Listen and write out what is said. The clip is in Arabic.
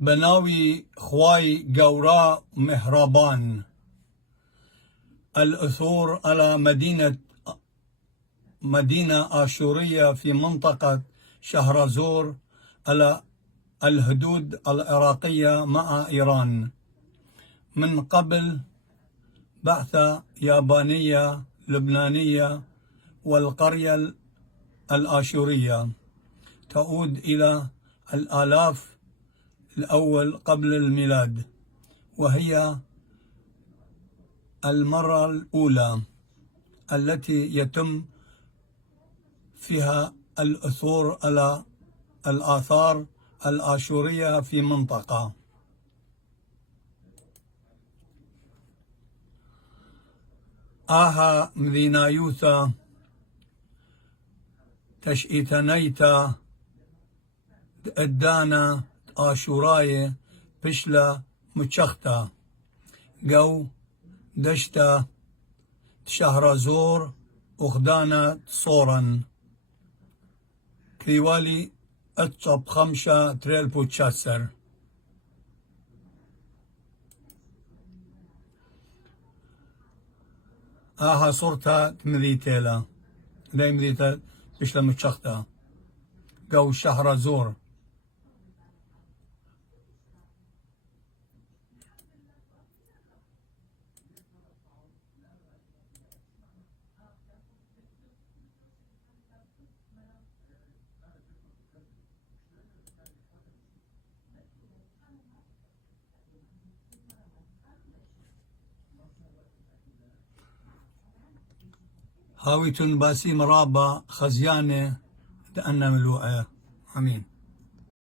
بناوي خواي قوراء مهربان. الأثور على مدينة آشورية في منطقة شهرزور على الحدود العراقية مع إيران من قبل بعثة يابانية لبنانية، والقرية الآشورية تعود إلى الآلاف الأول قبل الميلاد، وهي المرة الأولى التي يتم فيها العثور على الآثار الآشورية في منطقة. آها مذينايوثا تشئيتنيتا الدانا آشوراي بشلا متشختا جو دشتا شهرزور أخدانا صورا كريوالي أتصب خمشة تريل بوتشاسر. آها صورتا تمذيتيلا لي مذيتا بشلا متشختا جو شهرزور. هاويتون باسيم رابا خزيانة تأنى ملوعة. آمين.